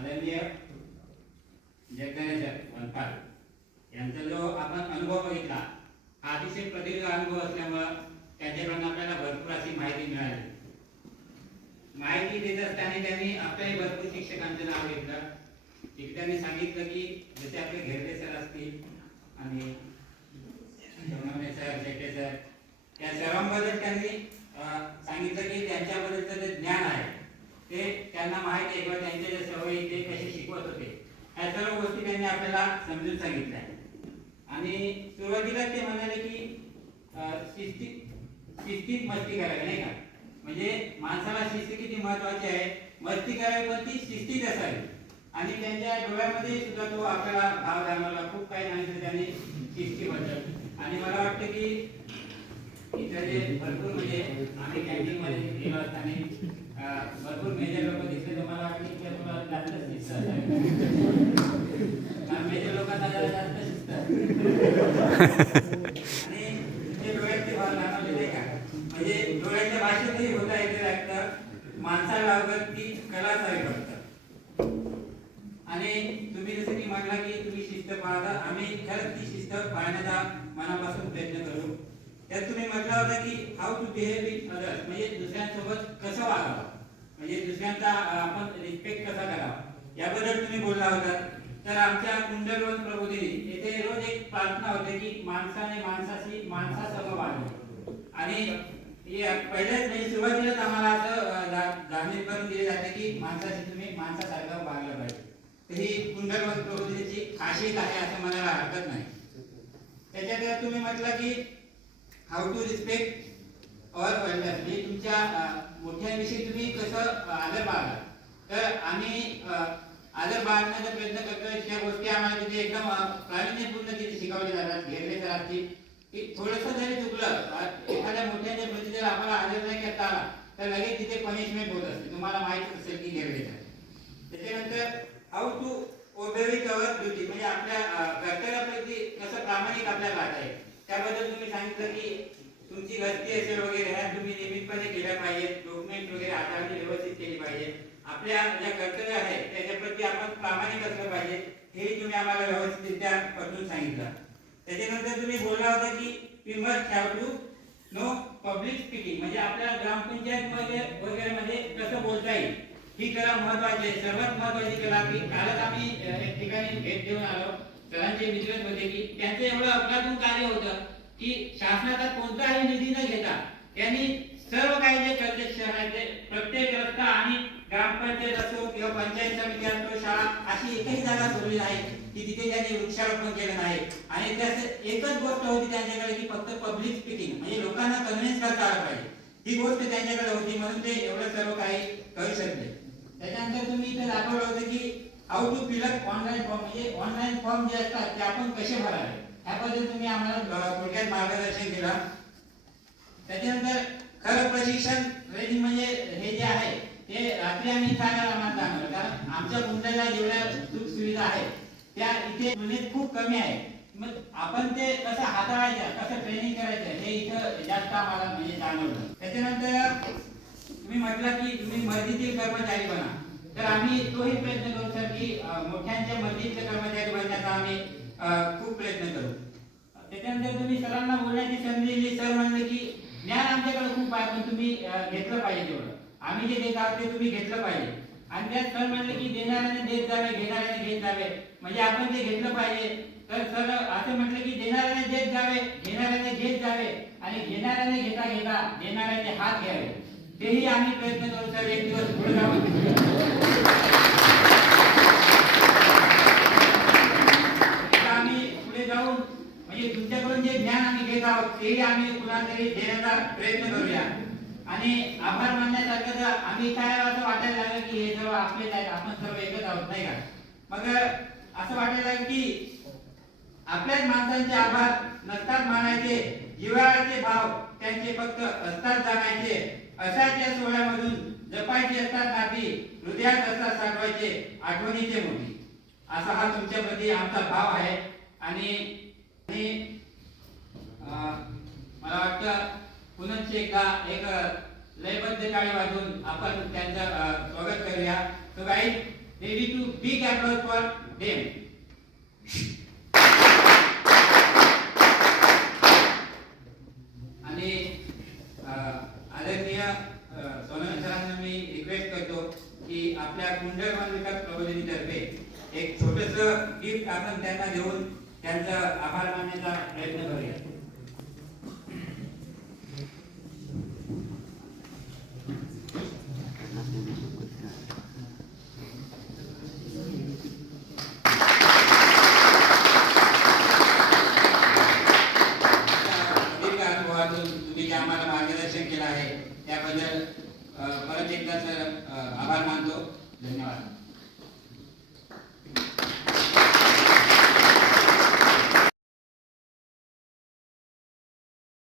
आदरणीय जगदीश वनपाल यांचा जो आपण अनुभव बघितला हा अतिशय प्रदीर्घ अनुभव असल्यामुळं त्यांच्याकडून आपल्याला भरपूर अशी माहिती मिळाली. माहिती देत असताना त्यांनी आपल्याही भरपूर शिक्षकांचं नाव घेतलं. शिक्षकांनी सांगितलं की जसे आपले घेरडे सर असतील आणि सोनवणे सर, शेट्टे सर, या सर्वांबद्दल त्यांनी सांगितलं की त्यांच्याबद्दलचं जे ज्ञान आहे ते त्यांना माहिती आहे किंवा त्यांच्या ज्या सवयी ते कसे शिकवत होते या सर्व गोष्टी त्यांनी आपल्याला समजून सांगितल्या. आणि सुरुवातीला ते म्हणाले की शिस्तीत मस्ती करावी, नाही का? म्हणजे माणसाला शिस्त किती महत्वाची आहे, मस्ती करावी पण ती शिस्तीत असावी. आणि त्यांच्या डोळ्यामध्ये सुद्धा तो आपल्याला भाव जाणवला. खूप काही सांगितलं त्यांनी शिस्तीबद्दल. आणि मला वाटतं की इथं जे भरपूर म्हणजे आम्ही कॅन्टीनमध्ये गेलो असताना भरपूर मेजर लोक दिसले तर मला वाटलं की तुला जास्त शिस्त असावी. कारण मेजर लोकांना जरा जास्त शिस्त आणि ते डोळ्याचे भाव जाणवले, नाही का? म्हणजे डोळ्याच्या भाषेतही होता येते लागतं माणसाला अवगत ती कला असावी फक्त. आणि तुम्ही जसं की म्हटला की तुम्ही शिस्त पाळता, आम्ही खरंच ती शिस्त पाळण्याचा मनापासून प्रयत्न करू. त्यात तुम्ही म्हटलं होतं की how to behave with others, म्हणजे दुसऱ्यांसोबत कसं वागावं, म्हणजे दुसऱ्यांचा आपण रिस्पेक्ट कसा करावा याबद्दल तुम्ही बोलला होता. तर आमच्या कुंडलवन प्रबोधिनी येथे रोज एक प्रार्थना होते की माणसाने माणसाशी माणसासमोर वागावे. आणि पहिल्याच म्हणजे सुरुवातीलाच आम्हाला असं जाणीव करून दिली जाते की माणसाशी तुम्ही माणसासारखं वागलं पाहिजे. तर ही कुंडलवन प्रबोधिनीची खासियत आहे असं म्हणायला हरकत नाही. त्याच्यात तुम्ही म्हटलं की how to respect our elders, म्हणजे तुमच्या मोठ्यांविषयी तुम्ही कसं आदर बाळगा. तर आम्ही आदर बाळगण्याचा प्रयत्न करतोय. त्या गोष्टी आम्हाला तिथे एकदम प्रावीण्यपूर्ण तिथे शिकवल्या जातात. घेरले तर असतील की थोडंसं जरी चुकलं एखाद्या मोठ्यांच्या प्रती जर आम्हाला आदर नाही करता आला तर लगेच तिथे पनिशमेंट होत असते. तुम्हाला माहिती असेल की घेरलेचं. त्याच्यानंतर how to obey with our duty, म्हणजे आपल्या कर्तव्याप्रती कसं प्रामाणिक आपल्याला राहता येईल त्याबद्दल तुम्ही सांगितलं की तुमची गलती असेल वगैरे ह्या तुम्ही नियमितपणे केल्या पाहिजेत. डॉक्युमेंट वगैरे हाताळणी व्यवस्थित केली पाहिजे. आपल्या ज्या कर्तव्य आहे त्याच्याप्रती आपण प्रामाणिक असलं पाहिजे हे तुम्ही आम्हाला व्यवस्थितरित्या पटवून सांगितलं. त्याच्यानंतर तुम्ही बोलला होता की we must have to know public speaking, म्हणजे आपल्या ग्रामपंचायत वगैरे मध्ये कसं बोलता येईल ही कला महत्वाची आहे. सर्वात महत्वाची कला की कालच आम्ही एक ठिकाणी भेट देऊन आलो. सरांचे विचार होते की त्यांचं एवढं अफलातून कार्य होतं की शासनाचा कोणताही निधी न घेता त्यांनी सर्व काही जे कर्ज शहराचे प्रत्येक रस्ता आणि ग्रामपंचायत असो किंवा पंचायत समिती असो शाळा अशी एकही जागा सोडली नाही की तिथे त्यांनी वृक्षारोपण केलं नाही. आणि त्याच एकच गोष्ट होती त्यांच्याकडे की फक्त पब्लिक स्पीकिंग, म्हणजे लोकांना कन्व्हिन्स करता आलं पाहिजे. ही गोष्ट त्यांच्याकडे होती म्हणून ते एवढं सर्व काही करू शकले. त्याच्यानंतर तुम्ही इथे दाखवलं होतं की how to fill up online form, म्हणजे ऑनलाईन फॉर्म जे असतात ते आपण कसे भरावे याबद्दल तुम्ही आम्हाला थोडक्यात मार्गदर्शन केलं. त्याच्यानंतर खरं प्रशिक्षण ट्रेनिंग म्हणजे हे जे आहे ते रात्री आम्ही सांगायला आम्हाला जाणवलं. कारण आमच्या कुंडला जेवढ्या सुख सुविधा आहेत त्या इथे तुलनेत खूप कमी आहे. मग आपण ते कसं हाताळायचं, कसं ट्रेनिंग करायचं हे इथं जास्त आम्हाला म्हणजे जाणवलं. त्याच्यानंतर तुम्ही म्हटलं की तुम्ही मर्जीचे कर्मचारी बना. तर आम्ही तोही प्रयत्न करू सर की मोठ्यांच्या मर्जीचे कर्मचारी बनण्याचा आम्ही खूप प्रयत्न करू. त्याच्यानंतर तुम्ही सरांना बोलण्याची संधी दिली. सर म्हणले की ज्ञान आमच्याकडे खूप आहे पण तुम्ही घेतलं पाहिजे तेवढं. आम्ही जे देत आहोत ते तुम्ही घेतलं पाहिजे. आणि त्यात सर म्हणले की देणाऱ्याने देत जावे, घेणाऱ्याने घेत जावे, म्हणजे आपण ते घेतलं पाहिजे. तर सर असे म्हटले की देणाऱ्याने देत जावे, घेणाऱ्याने घेत जावे आणि घेणाऱ्याने घेता घेता देणाऱ्याचे हात घ्यावे. तेही आम्ही प्रयत्न करू सर. एक दिवस पुढे जाऊन आम्ही पुढे जाऊन म्हणजे तुमच्याकडून जे ज्ञान आम्ही घेत आहोत तेही आम्ही पुन्हा तरी देण्याचा प्रयत्न करूया. आणि आभार मानण्यासारखं जर आम्ही काय असं वाटायला लागलं की हे सर्व आपलेच आहेत, आपण सर्व एकच आहोत, नाही का? मग असं वाटायला लागलं की आपल्याच माणसांचे आभार नसतात मानायचे, जिव्हाळ्याचे भाव त्यांचे फक्त असतात जाणायचे, अशाच्या सोहळ्यामधून जपायची असतात नाती, हृदयात असतात साठवायचे आठवणीचे मोठी. असा हा तुमच्या प्रती आमचा भाव आहे. आणि मला वाटतं पुन्हा एकदा एक लयबद्ध टाळी वाजवून आपण त्यांचं स्वागत करूया. तो काही Ready to big applause for them. आणि आदरणीय सोनवणे सरांना मी रिक्वेस्ट करतो की आपल्या कुंडलवन विकास प्रबोधिनीतर्फे एक छोटंसं गिफ्ट आपण त्यांना देऊन त्यांचा आभार मानण्याचा प्रयत्न करूया. तुम्ही जे आम्हाला मार्गदर्शन केलं आहे त्याबद्दल परत एकदा सर आभार मानतो. धन्यवाद.